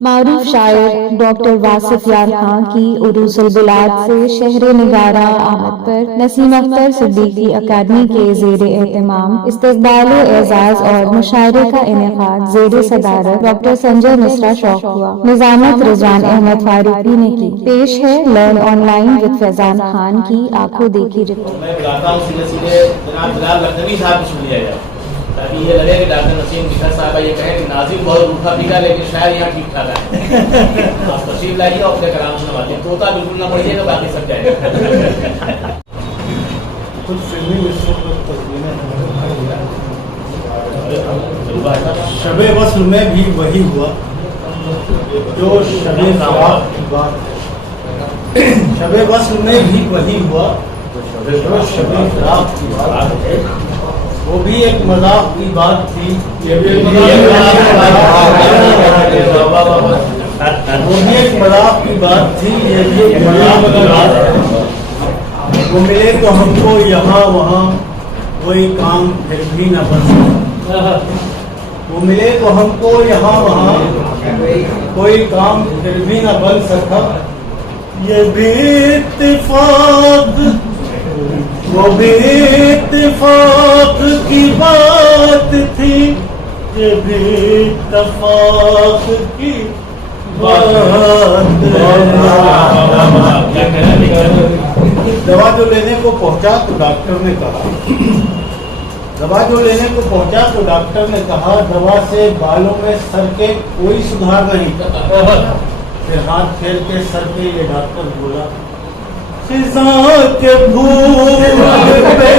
معروف شاعر ڈاکٹر واصف یار خان کی عروس البلاد سے شہر نگارہ آمد پر نسیم اختر صدیقی اکیڈمی کے زیر اہتمام استقبال و اعزاز اور مشاعرے کا انعقاد زیر صدارت ڈاکٹر سنجے مصرا شوق ہوا۔ نظامت رضوان احمد فاروقی نے کی۔ پیش ہے لرن آن لائن وذ فیضان خان کی آنکھوں دیکھی رپورٹ۔ میں بلاتا ہوں سیدھے جناب بلال لکھنوی صاحب کو سن لیا جائے تاکہ یہ لگے کہ ڈاکٹر نسیم مصرا صاحبہ یہ کہیں کہ ناظم بہت روکھا پھیکا لیکن شاید یہاں ٹھیک ٹھاک ہے۔ آپ تشریف لائیے اور اپنے کلام سنوائیے، طوطا بالکل نہ پڑھیے گا، باقی سب جائے گا۔ کچھ فلمی شب وصل میں بھی وہی ہوا جو شب فراق کی بات، شب وصل میں بھی وہی ہوا جو شب فراق کی بات ہے، وہ بھی ایک مذاق کی بات تھی، وہ بھی ایک مذاق کی بات تھی، یہ بھی ایک مذاق کی بات ہے۔ وہ ملے تو ہم کو یہاں وہاں کوئی کام پھر بھی نہ بن سکا، وہ ملے تو ہم کو یہاں وہاں کوئی کام پھر بھی نہ بن سکا، یہ بھی اتفاق، وہ بھی اتفاق کی بات تھی، یہ بھی اتفاق کی بات۔ دوا جو لینے کو پہنچا تو ڈاکٹر نے کہا، دوا جو لینے کو پہنچا تو ڈاکٹر نے کہا دوا سے بالوں میں سر کے کوئی سدھار نہیں۔ پھر ہاتھ پھیر کے سر پہ یہ ڈاکٹر بولا خزاں کے پھول پہ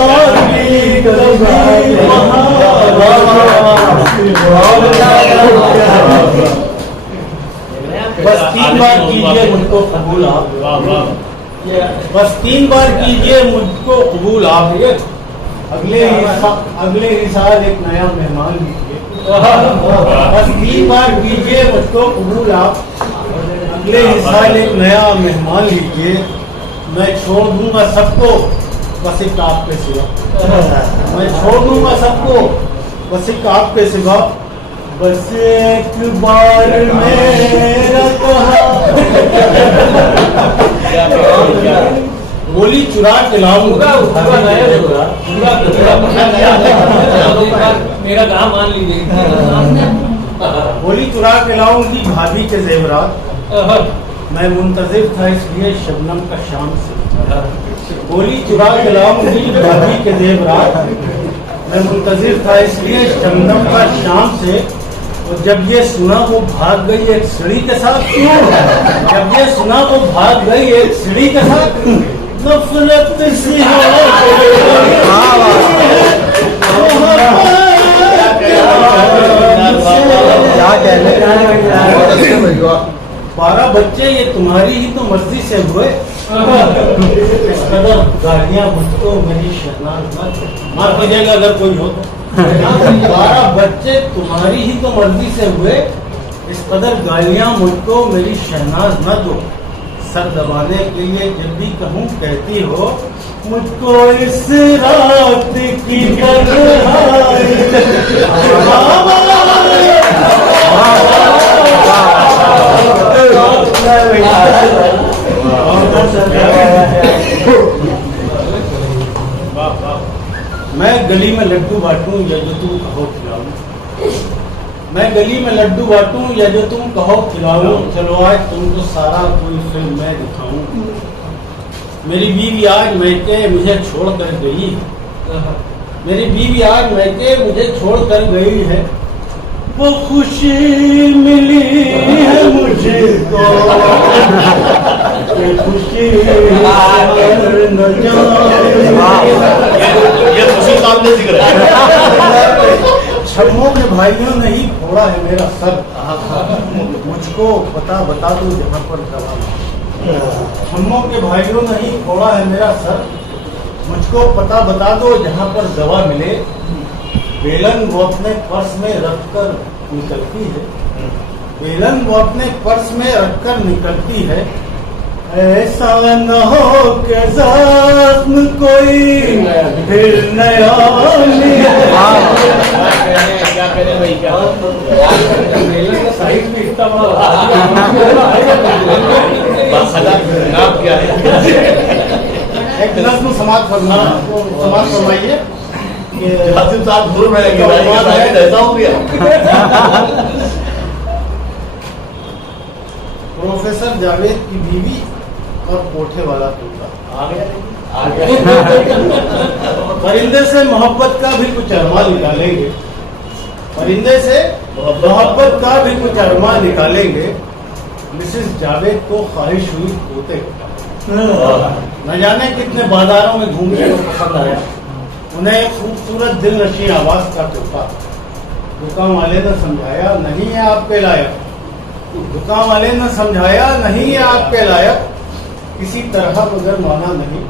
آگی کبھی بس 3 بار کیجئے مجھ کو قبول آپ، بس 3 بار کیجئے مجھ کو قبول آپ، اگلے ہی سال ایک نیا مہمان لیجیے، بس 3 بار کیجئے مجھ کو قبول آپ، اگلے ہی سال ایک نیا مہمان لیجیے، میں چھوڑ دوں گا سب کو بس ایک آپ کے سوا، میں چھوڑ دوں گا سب کو بس ایک آپ کے سوا، بس ایک بار میرا کہا گولی چرا کے لاؤں گا، میرا کام مان لیجیے، گولی چرا کے لاؤں گی بھابھی کے زیورات، میں منتظر تھا اس لیے شبنم کا شام سے، گولی چرا کے لاؤں گی بھابھی کے زیورات، میں منتظر تھا اس لیے شبنم کا شام سے، اور جب یہ سنا وہ بھاگ گئی ایک سڑی کے ساتھ، جب یہ سنا وہ بھاگ گئی ایک سڑی کے ساتھ، نفرت سی بارہ بچے یہ تمہاری ہی تو مرضی سے ہوئے، اس قدر گالیاں مجھ کو میری شہناز معاف کیجیے گا اگر کوئی ہو تو، 12 بچے تمہاری ہی تو مرضی سے ہوئے، اس قدر گالیاں مجھ کو میری شہناز نہ دو، سر دبانے کے لیے جب بھی کہوں کہتی ہو مجھ کو اس رات کی میں گلی میں لڈو بانٹوں یا جو تم کہو کھلاؤں، میں گلی میں لڈو بانٹوں یا جو تم کہو کھلاؤں، چلو آج تم کو سارا کوئی فلم میں دکھاؤں، میری بیوی آج میکے مجھے چھوڑ کر گئی، میری بیوی آج میکے مجھے چھوڑ کر گئی ہے، وہ خوشی ملی ہے مجھے تو خوشی نہ یہ خوشی قابل ذکر ہے۔ چھموں کے بھائیوں نے ہی پھوڑا ہے میرا سر، مجھ کو بتا دو جہاں پر دوا ملے، چھموں کے بھائیوں نے ہی پھوڑا ہے میرا سر، مجھ کو بتا دو جہاں پر دوا ملے، بیلن وہ اپنے پرس میں رکھ کر نکلتی ہے، بیلن وہ اپنے پرس میں رکھ کر نکلتی ہے، ایسا نہ ہو کہ زخم کوئی پھر نیا कहते हैं भाई क्या बस नाम क्या है एक नज्म समाज फरमाइए कि हासिम साहब भूल में लगे भाई ऐसा हो गया प्रोफेसर जावेद की बीवी और कोठे वाला तोता। आ गया परिंदे से मोहब्बत का भी कुछ अरमा निकालेंगे, परिंदे से मोहब्बत का भी कुछ अरमा निकालेंगे। मिसेस जावेद को ख्वाहिश हुई तोते को, न जाने कितने बाजारों में घूमने को पसंद आया उन्हें एक खूबसूरत दिल नशी आवाज का तोता। दुकान वाले ने समझाया नहीं है आपके लायक, दुकान वाले ने समझाया नहीं है आपके लायक, किसी तरह मगर माना नहीं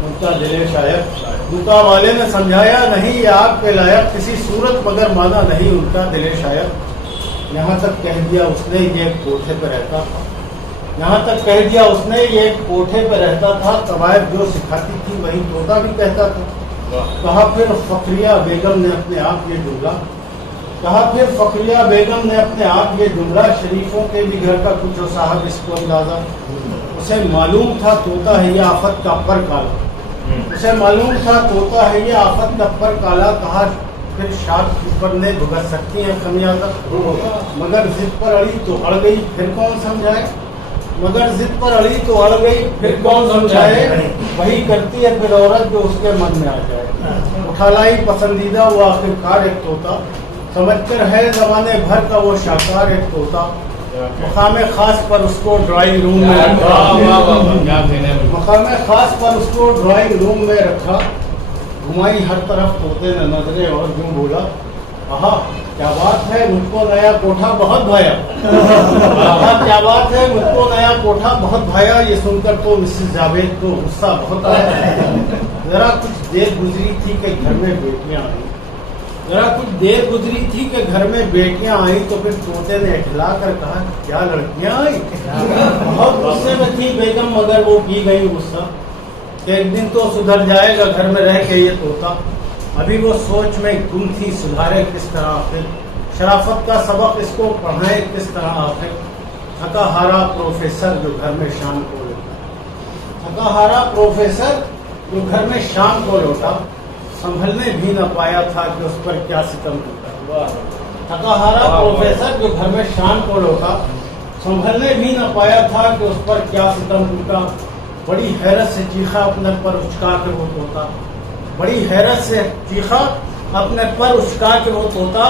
उनका दिल शायक। दुकान वाले ने समझाया नहीं ये आपके लायक, किसी सूरत मगर माना नहीं उनका दिल शायक। यहाँ तक कह दिया उसने ये एक कोठे पर रहता था, यहाँ तक कह दिया उसने ये एक कोठे पर रहता था। कवायद जो सिखाती थी वही तोता भी कहता था। कहा फिर फखरिया बेगम ने अपने आप ये जुमला, कहा फिर फखरिया बेगम ने अपने आप ये जुमला, शरीफों के भी घर का कुछ हो साहब इसको अंदाजा। उसे मालूम था तोता है ये आफत का पर काला, उसे मालूम था तोता है ये आफत का पर काला। कहा फिर शाख ऊपर ने भुगत सकती है खमियाजा, मगर जिद पर अड़ी तो अड़ गई फिर कौन समझाए, मगर जिद पर अड़ी तो अड़ गई फिर कौन समझाए। वही करती है फिर औरत जो उसके मन में आ जाए। उठा लाई पसंदीदा वो आखिरकार एक तोता, समझकर है जमाने भर का वो शाकार एक तोता। मकामे खास पर उसको ड्राइंग रूम में रखा, मकामे खास पर उसको ड्राइंग रूम में रखा। घुमाई हर तरफ तोते ने नजरें और यूं बोला आहा क्या बात है मुझको नया कोठा बहुत भाया, आहा क्या बात है मुझको नया कोठा बहुत भाया। ये सुनकर तो मिसेस जावेद को गुस्सा बहुत आया। जरा कुछ देर गुजरी थी कि घर में बेटियां आई, जरा कुछ देर गुजरी थी कि घर में बेटियां आई तो फिर तोते ने इठला कर कहा क्या लड़कियां आई। बहुत गुस्से में थी बेगम मगर वो की गई गुस्सा, एक दिन तो सुधर जाएगा घर में रह के ये तोता। अभी वो सोच में गुम थी सुधारे किस तरह आखिर, शराफत का सबक इसको पढ़ाए किस तरह आखिर। थका हारा प्रोफेसर जो घर में शाम को लौटा, थका हारा प्रोफेसर जो घर में शाम को लौटा, संभलने भी न पाया था कि उस पर क्या सितम टूटा। थका हारा प्रोफेसर जो घर में शाम को लौटा, संभलने भी न पाया था कि उस पर क्या सितम टूटा। बड़ी हैरत से चीखा अपने पर उचका कर वो तोता, बड़ी हैरत से चीखा अपने पर उचका कर वो तोता।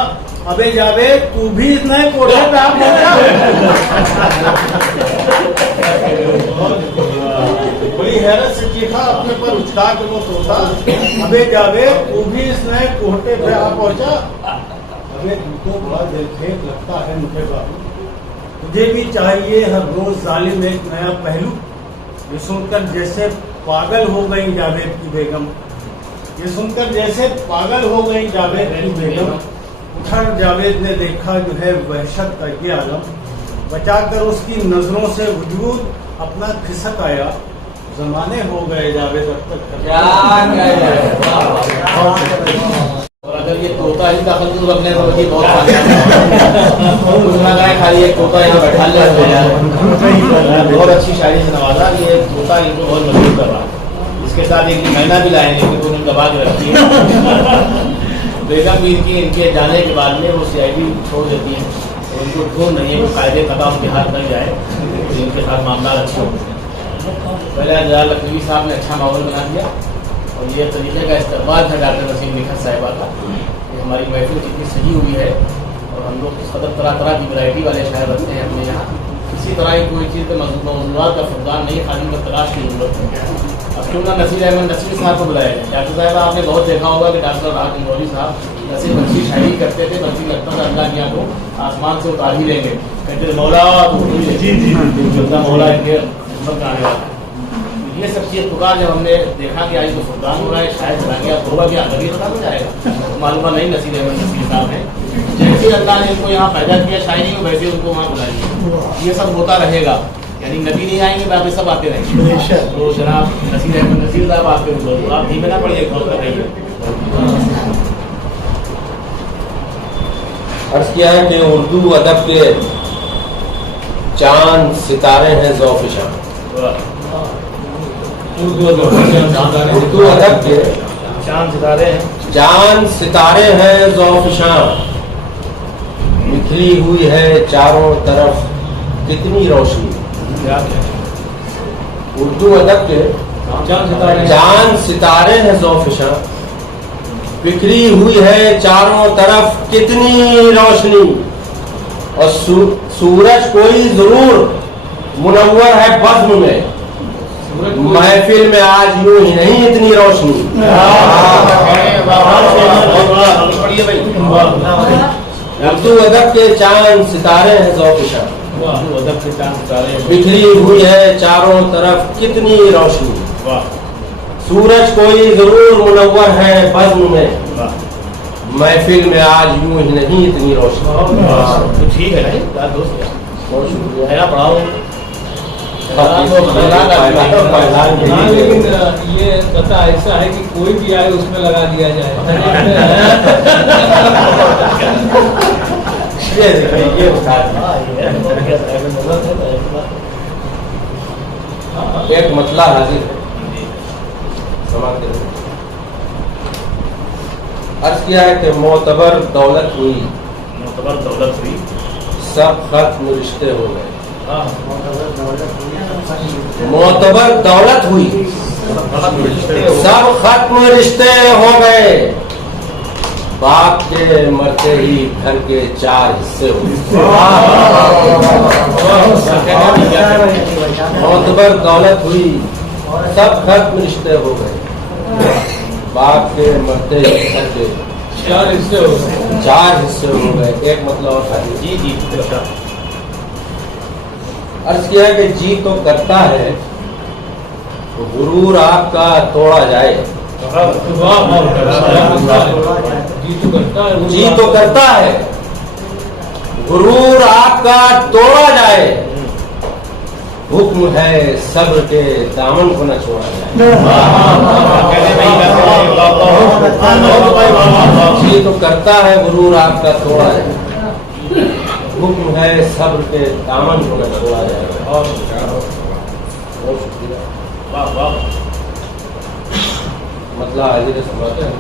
अबे जावेद तू भी नए कोठे पे आ पहुंचा। बड़ी हैरत से चीखा अपने पर उचका कर वो तोता। अबे जावेद तू भी इस नए कोठे पे आ पहुंचा। अबे तुमको बड़ा दिलखेज लगता है मुझे बाबू, तुझे भी चाहिए हर रोज जालिम एक नया पहलू। ये सुनकर जैसे पागल हो गई जावेद की बेगम, ये सुनकर जैसे पागल हो गई जावेद की बेगम। उठर जावेद ने देखा जो है वहशत का ये आलम, बचाकर उसकी नजरों से वजूद अपना खिसक आया। जमाने हो गए जावेद अब तक। और अगर ये तोता ही दाखिल तो रखने को बची बहुत खाली एक तोता यहाँ बैठा लिया, बहुत अच्छी शायरी से नवाजा। ये तोता इनको बहुत मजबूर कर रहा है। इसके साथ एक मैना भी लाए लेकिन तो उन्होंने दबा के रखी है। बेगम भी इनके जाने के बाद में वो CID छोड़ देती है और उनको ढूंढ नहीं है वो कायदे कदा उनके हाथ में जाए तो इनके साथ मामला अच्छे हो। पहले जया लखनवी साहब ने अच्छा माहौल बना दिया और ये तरीके का इस्तेमाल था डॉक्टर नसीम निखत साहिबा का। हमारी महफिल कितनी सजी हुई है और हम लोग इस कदर तरह तरह की वैरायटी वाले शायर बनते हैं अपने यहाँ। इसी तरह की कोई चीज़ पे मौजूदात का फुकदान नहीं, खाली में तलाश की जरूरत है। अब क्यों ना नसीर अहमद नसीर साहब को बुलाया जाए। डॉक्टर साहब आपने बहुत देखा होगा कि डॉक्टर राहत इंदौरी साहब नसीर बंसी शायरी करते थे, बंसी लगता था अल्लाह किया को आसमान से उतार ही लेंगे, कहते मौला मौला इनके आने वाला। ये सब चीज़ पुकार जब हमने देखा कि आज तो फुकदान हो रहा है, शायद चला गया होगा क्या अलग ही पता हो जाएगा, मालूम नहीं नसीर अहमद नसीर साहब है। जैसे अल्लाह ने इनको यहाँ पैदा किया शायरी में वैसे उनको वहाँ बुलाइए। ये सब होता रहेगा, यानी नबी नहीं आएंगे बाकी सब आते रहेंगे। तो जनाब नसीर अहमद नसीर साहब आपके तो आप धीमे ना पड़िए, गौर कर रहिए। عرض کیا ہے کہ اردو ادب کے چاند ستارے ہیں ذوق شان. اردو ادب کے چاند ستارے ہیں ذوق شان. نکلی ہوئی ہے چاروں طرف کتنی روشنی. اردو ادب کے چاند ستارے ہیں ذوق شان. بکھری ہوئی ہے چاروں طرف کتنی روشنی. اور سورج کوئی ضرور منور ہے بزم میں. محفل میں آج یوں ہی نہیں اتنی روشنی. اردو ادب کے چاند ستارے ہیں ذوق شان. بکھری ہوئی ہے چاروں طرف کتنی روشنی. سورج کوئی ضرور منور ہے بزم میں. محفل میں آج یوں ہی نہیں اتنی روشنی. ٹھیک ہے دوست بہت شکریہ. پڑھاؤ. لیکن یہ پتہ ایسا ہے کہ کوئی بھی آئے اس میں لگا دیا جائے. ایک مسئلہ حاضر ہے. عرض کیا ہے کہ معتبر دولت ہوئی سب ختم رشتے ہو گئے. معتبر دولت ہوئی سب ختم رشتے ہو گئے. باپ کے مرتے ہی گھر کے 4 حصے ہو گئے. معتبر دولت ہوئی سب ختم رشتے ہو گئے. باپ کے مرتے ہی گھر کے 4 حصے ہو گئے. 4 حصے ہو گئے. ایک مطلب اور جی عرض کیا ہے کہ جی تو کرتا ہے غرور آپ کا توڑا جائے. جی تو کرتا ہے غرور آپ کا توڑا جائے. حکم ہے صبر کے دامن کو نہ چھوڑا جائے. جی تو کرتا ہے غرور آپ کا توڑا جائے. حکم ہے صبر کے دامن کو نہ چھوڑا جائے. بہت شکریہ. مطلب حاضر سمجھاتے ہیں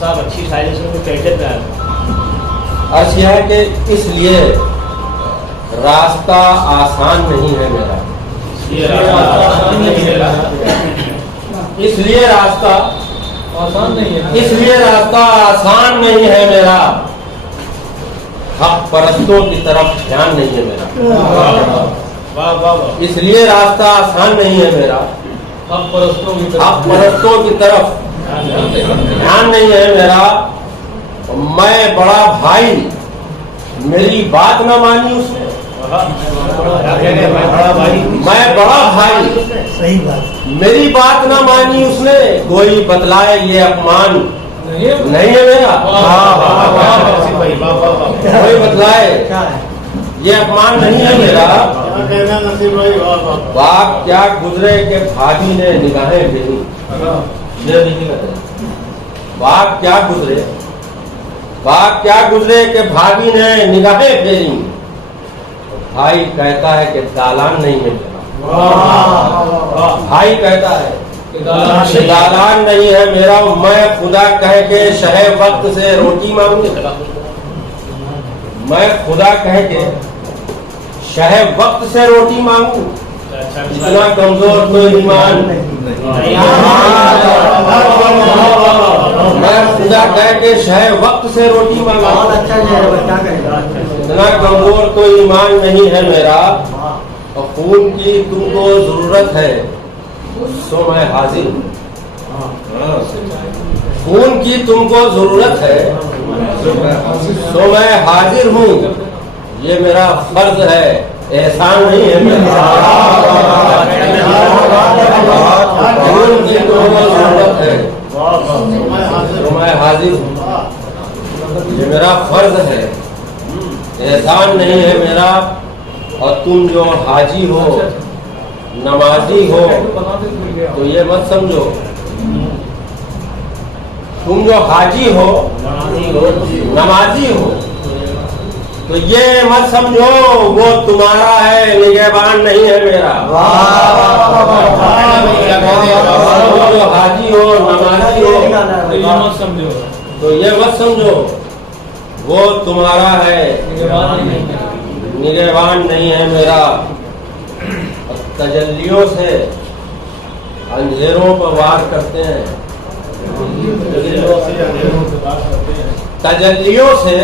صاحب اچھی شاعری سے کیفیت میں آیا. عرض یہ ہے کہ اس لیے راستہ آسان نہیں ہے میرا. اس لیے راستہ آسان نہیں ہے. اس لیے راستہ آسان نہیں ہے میرا. حق پرستوں کی طرف دھیان نہیں ہے میرا. اس لیے راستہ آسان نہیں ہے میرا. حق پرستوں کی حق پرستوں کی طرف دھیان نہیں ہے میرا. میں بڑا بھائی میری بات نہ مانی اس نے. میں بڑا بھائی میری بات نہ مانی اس نے. کوئی بتلائے یہ اپمان نہیں ہے میرا. کوئی بتلائے یہ اپمان نہیں ہے میرا. باپ کیا گزرے کہ بھابھی نے نگاہیں پھیری. باپ کیا گزرے کہ بھابھی نے نگاہیں پھیری. بھائی کہتا ہے کہ دالان نہیں ہے میرا. بھائی کہتا ہے کہ دالان نہیں ہے میرا. میں خدا کہہ کے شہ وقت سے روٹی مانگوں. میں خدا کہہ کے شہ وقت سے روٹی مانگوں. اتنا کمزور تو ایمان. میں خدا کہہ کے شہ وقت سے روٹی مانگوں. اتنا کمزور تو ایمان نہیں ہے میرا. اور خون کی تم کو ضرورت ہے سو میں حاضر ہوں. خون کی تم کو ضرورت ہے سو میں حاضر ہوں. یہ میرا فرض ہے احسان نہیں ہے میرا. خون کی تم کو ضرورت ہے سو میں حاضر ہوں. یہ میرا فرض ہے احسان نہیں ہے میرا. اور تم جو حاجی ہو نمازی ہو تو یہ مت سمجھو तुम जो हाजी हो, नमाजी हो, तो ये मत समझो वो तुम्हारा है, निगहबान नहीं है मेरा। तुम जो हाजी हो, नमाजी हो, तो ये मत समझो, तो ये मत समझो वो तुम्हारा है, निगहबान नहीं है मेरा। तजल्लियों से अंधेरों पर वार करते हैं, तजल्लियों से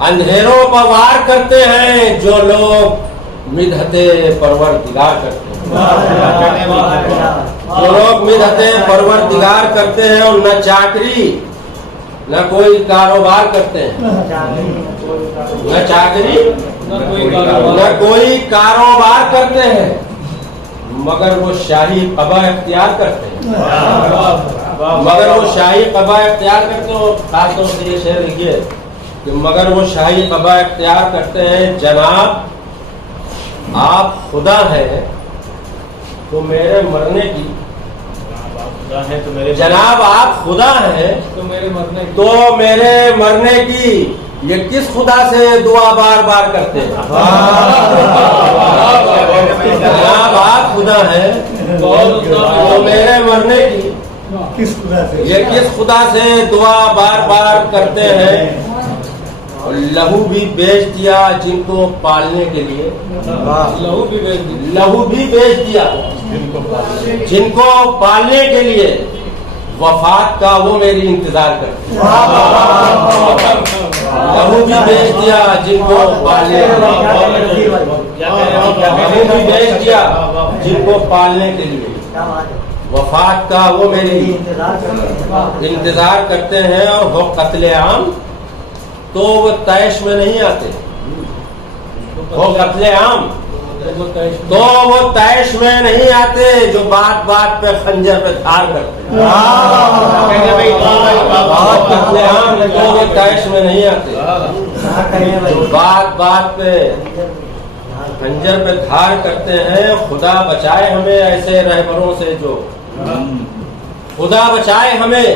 अंधेरों पर वार करते हैं जो लोग मिदहते परवरदिगार करते हैं। जो लोग मिदहते परवरदिगार करते हैं और न चाकरी न कोई कारोबार करते हैं, न चाकरी न कोई कारोबार करते हैं, मगर वो शाही क़बा इख्तियार करते हैं, मगर वो शाही क़बा इख्तियार करते हैं। और खास तौर से ये शेर लिखिए कि मगर वो शाही क़बा इख्तियार करते हैं, जनाब आप खुदा हैं तो मेरे मरने की, जनाब आप खुदा हैं तो मेरे मरने की, तो मेरे मरने की ये किस खुदा से दुआ बार बार करते हैं। जनाब आप खुदा हैं तो मेरे मरने की किस खुदा से, ये किस खुदा से दुआ बार बार करते हैं। और लहू भी बेच दिया जिनको पालने के लिए, लहू भी बेच दी, लहू भी बेच दिया जिनको पालने के लिए, वफात का वो मेरी इंतजार करते हैं। लहू भी बेच दिया जिनको पालने के लिए, लहू भी बेच दिया जिनको पालने के लिए, वफात का वो मेरी इंतजार करते हैं। और वो कत्ले आम तो वो तैश में नहीं आते, वो कत्ले आम तो वो तैश में नहीं आते जो बात बात पे खंजर पे धार करते हैं। कत्ले आम तो वो तैश में नहीं आते जो बात बात पे खंजर पे धार करते हैं। खुदा बचाए हमें ऐसे रहबरों से जो, खुदा बचाए हमें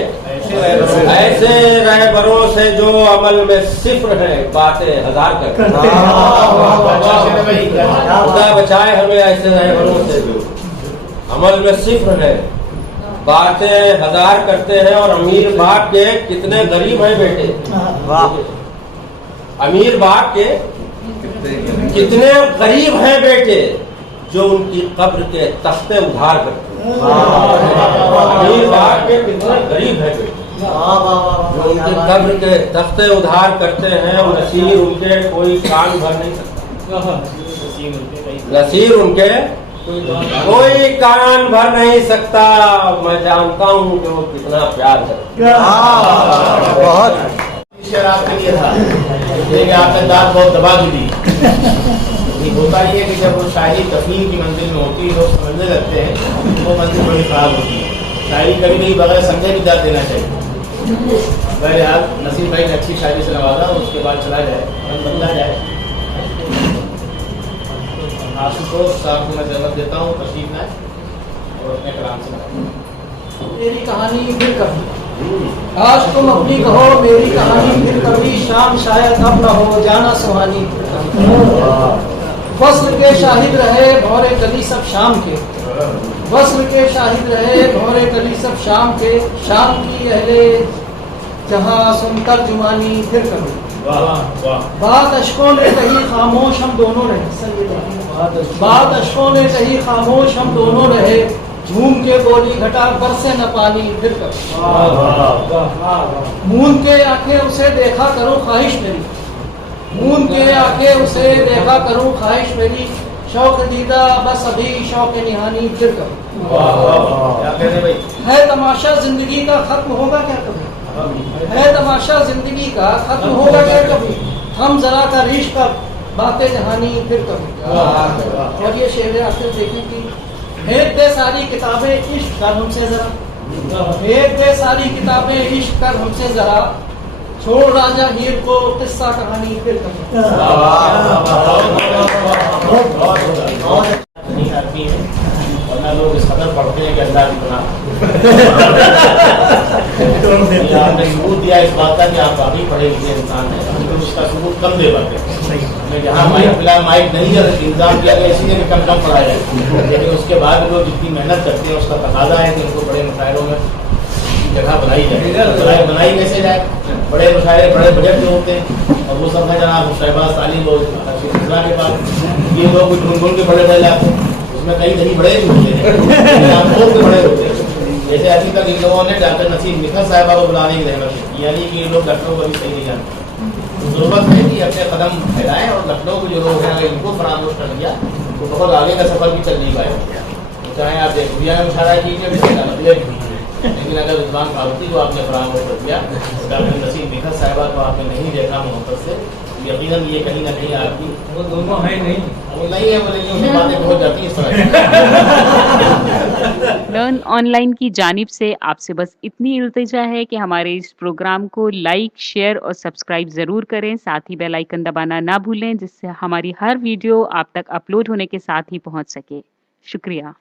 ऐसे रहबरों से जो अमल में सिफ्र है बातें हजार करते हैं। खुदा बचाए हमें ऐसे रहबरों से जो अमल में सिफ्र है बातें हजार करते हैं। और अमीर बाप के कितने गरीब हैं बेटे, अमीर बाप के कितने गरीब हैं बेटे जो उनकी कब्र के तख्ते उधार करते हैं। अमीर बाप के कितने गरीब हैं बेटे जो उनकी कब्र के तख्ते उधार करते हैं। और नसीर उनके कोई कान भर नहीं सकता, नसीर उनके कोई कान भर नहीं सकता। मैं जानता हूँ कि वो कितना प्यार है। बहुत शेर आपके लिए था, लेकिन आपने दांत बहुत दबा की दी। होता ये है कि जब वो शायरी तफहीम की मंजिल में होती है, लोग समझने लगते हैं, वो मंजिल बड़ी खराब होती है। शायरी कभी कभी बगैर समझे भी दांत देना चाहिए। बहरहाल नसीम भाई ने अच्छी शायरी से नवाजा, उसके बाद चला जाए और बदला जाए। आशुतोष साहब को मैं जरूरत देता हूँ, तशरीफ लाए और अपने कलाम से नवाजें। मेरी कहानी फिर कभी, आज तुम अपनी कहो मेरी कहानी फिर कभी, शाम शायद अब न हो जाना सुहानी। वस्ल के शाहिद रहे भौरे कली सब शाम के, वस्ल के शाहिद रहे भौरे कली सब शाम के, शाम की अहले जहाँ सुनकर जुबानी फिर कभी। बात अशकों ने कही खामोश हम दोनों रहे, बात अशकों ने कही खामोश हम दोनों रहे, झूम के बोली घटा बरसे न पानी फिर कभी। मूंद के आंखें उसे देखा करूं ख्वाहिश मेरी, मूंद के आंखें उसे देखा करूं ख्वाहिश मेरी, शौक दीदा बस अभी शौक निहानी फिर कभी। है तमाशा जिंदगी का खत्म होगा क्या कभी, है तमाशा जिंदगी का खत्म होगा क्या कभी, हम जरा का रीश का बातें जहानी फिर कभी। और ये शेर आखिर देखें कि भेद दे सारी किताबें इश्क कर हमसे जरा, भेद दे सारी किताबें इश्क कर हमसे जरा, छोड़ राजा हीर को किस्सा कहानी फिर कभी। वरना लोग इस कदर पढ़ते हैं कि अल्लाह की पनाह। छोड़ देते ये आपने हैं। सबूत दिया इस बात का कि आप वाकई पढ़े लिखे इंसान हैं, हम तो उसका सबूत कम दे पाते हैं। सही। हमें जहाँ माइक मिला, माइक नहीं है, इंतजाम किया गया इसलिए भी कम पढ़ाया जाए, लेकिन उसके बाद भी लोग जितनी मेहनत करते हैं उसका तकाजा है कि उनको बड़े मुशायरों में जगह बनाई जाए। बनाई कैसे जाए? बड़े मुशायरे बड़े बजट में होते हैं और वो सब है जनाब शहबाज तालीम और के पास, ये लोग ढूंढ ढूंढ के बड़े बड़े लाते हैं, उसमें कहीं बड़े भी होते हैं, के बड़े होते हैं। जैसे अभी तक इन लोगों ने डॉक्टर नसीम निखत साहिबा को बुलाने की रहमत की, यानी कि ये लोग डॉक्टरों को भी सही नहीं जानते। तो जरूरत है कि अपने कदम फैलाएं और लखनऊ के जो लोग हैं अगर इनको फरामोश कर दिया तो बहुत आगे का सफर भी चल नहीं पाएगा। तो चाहे आप देखिए में मुशारा कीजिए, लेकिन अगर रिजवान फारूकी को आपने फरामोश कर दिया, डॉक्टर नसीम निखत साहिबा को आपने नहीं देखा मोहब्बत से, यकीनन ये कहीं ना कहीं आपकी वो दोनों है नहीं, वो नहीं है, वो लेकिन उनकी बातें बहुत जाती हैं इस तरह की। लर्न ऑनलाइन की जानिब से आपसे बस इतनी इल्तिजा है कि हमारे इस प्रोग्राम को लाइक, शेयर और सब्सक्राइब ज़रूर करें। साथ ही बेल आइकन दबाना ना भूलें, जिससे हमारी हर वीडियो आप तक अपलोड होने के साथ ही पहुंच सके। शुक्रिया।